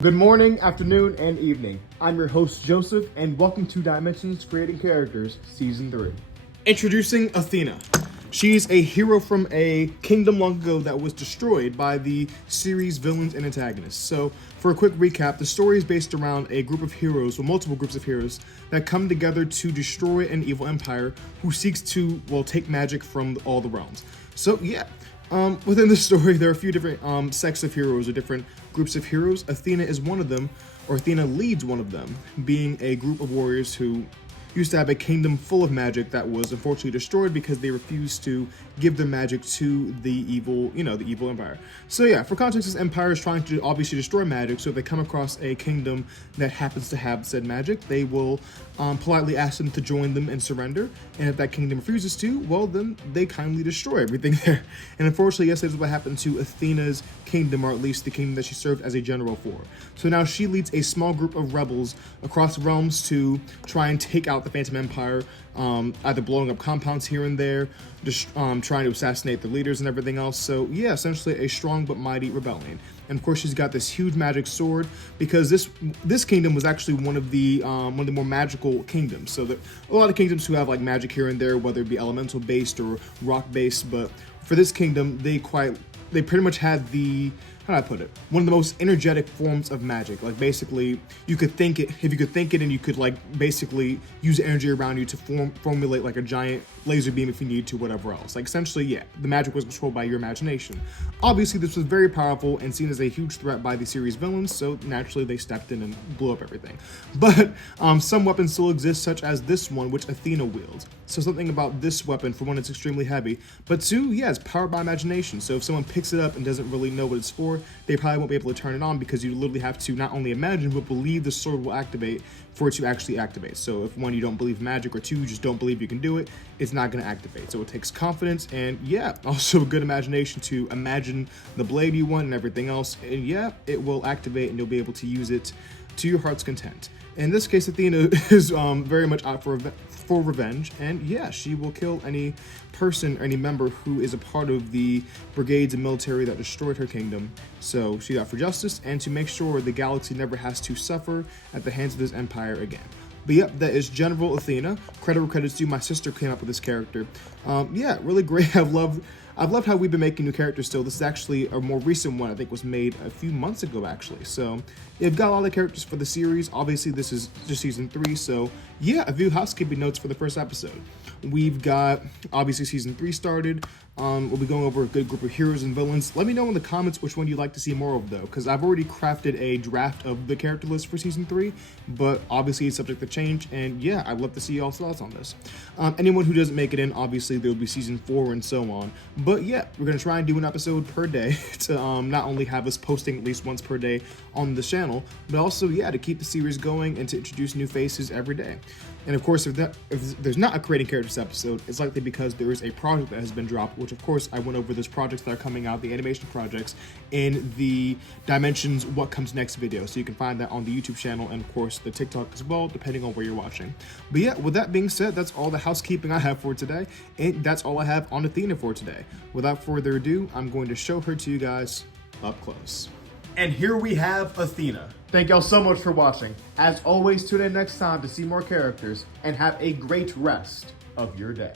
Good morning, afternoon, and evening. I'm your host, Joseph, and welcome to Dimensions Creating Characters, Season 3. Introducing Athena. She's a hero from a kingdom long ago that was destroyed by the series' villains and antagonists. So, for a quick recap, the story is based around a group of heroes, or multiple groups of heroes, that come together to destroy an evil empire who seeks to, take magic from all the realms. So, yeah. Within the story, there are a few different sects of heroes or different groups of heroes. Athena is one of them, or Athena leads one of them, being a group of warriors who used to have a kingdom full of magic that was unfortunately destroyed because they refused to give their magic to the evil, the evil empire. So yeah, for context, this empire is trying to obviously destroy magic, so if they come across a kingdom that happens to have said magic, they will politely ask them to join them and surrender, and if that kingdom refuses to, well, then they kindly destroy everything there. And unfortunately, yes, that is what happened to Athena's kingdom, or at least the kingdom that she served as a general for. So now she leads a small group of rebels across realms to try and take out the Phantom Empire, either blowing up compounds here and there, just trying to assassinate the leaders and everything else. So yeah, essentially a strong but mighty rebellion. And of course, she's got this huge magic sword because this kingdom was actually one of the more magical kingdoms. So that a lot of kingdoms who have like magic here and there, whether it be elemental based or rock based, but for this kingdom, they pretty much had the, how do I put it, one of the most energetic forms of magic. Like basically, you could think it, if you could think it, and you could like basically use energy around you to formulate like a giant laser beam if you need to, whatever else. Like essentially, yeah, the magic was controlled by your imagination. Obviously, this was very powerful and seen as a huge threat by the series villains, so naturally they stepped in and blew up everything. But some weapons still exist, such as this one, which Athena wields. So something about this weapon, for one, it's extremely heavy, but two, yeah, it's powered by imagination. So if someone picks it up and doesn't really know what it's for, they probably won't be able to turn it on because you literally have to not only imagine, but believe the sword will activate for it to actually activate. So if one, you don't believe magic, or two, you just don't believe you can do it, it's not going to activate. So it takes confidence and yeah, also a good imagination to imagine the blade you want and everything else. And yeah, it will activate and you'll be able to use it to your heart's content. In this case, Athena is very much out for revenge, and yeah, she will kill any person, any member who is a part of the brigades and military that destroyed her kingdom. So she's out for justice and to make sure the galaxy never has to suffer at the hands of this empire again. But yep, that is General Athena. Credit where credit's due. My sister came up with this character. Yeah, really great. I've loved how we've been making new characters still. This is actually a more recent one. I think was made a few months ago, actually. So you've got a lot of characters for the series. Obviously, this is just season 3. So yeah, a few housekeeping notes for the first episode. We've got, obviously, season 3 started. We'll be going over a good group of heroes and villains. Let me know in the comments which one you'd like to see more of, though, because I've already crafted a draft of the character list for season 3, but obviously it's subject to change, and yeah, I'd love to see y'all's thoughts on this. Anyone who doesn't make it in, obviously there will be season 4 and so on, but yeah, we're going to try and do an episode per day to not only have us posting at least once per day on the channel, but also, yeah, to keep the series going and to introduce new faces every day. And of course, if there's not a Creating Characters episode, it's likely because there is a project that has been dropped, which of course I went over those projects that are coming out, the animation projects, in the Dimensions What Comes Next video. So you can find that on the YouTube channel and of course the TikTok as well, depending on where you're watching. But yeah, with that being said, that's all the housekeeping I have for today. And that's all I have on Athena for today. Without further ado, I'm going to show her to you guys up close. And here we have Athena. Thank y'all so much for watching. As always, tune in next time to see more characters, and have a great rest of your day.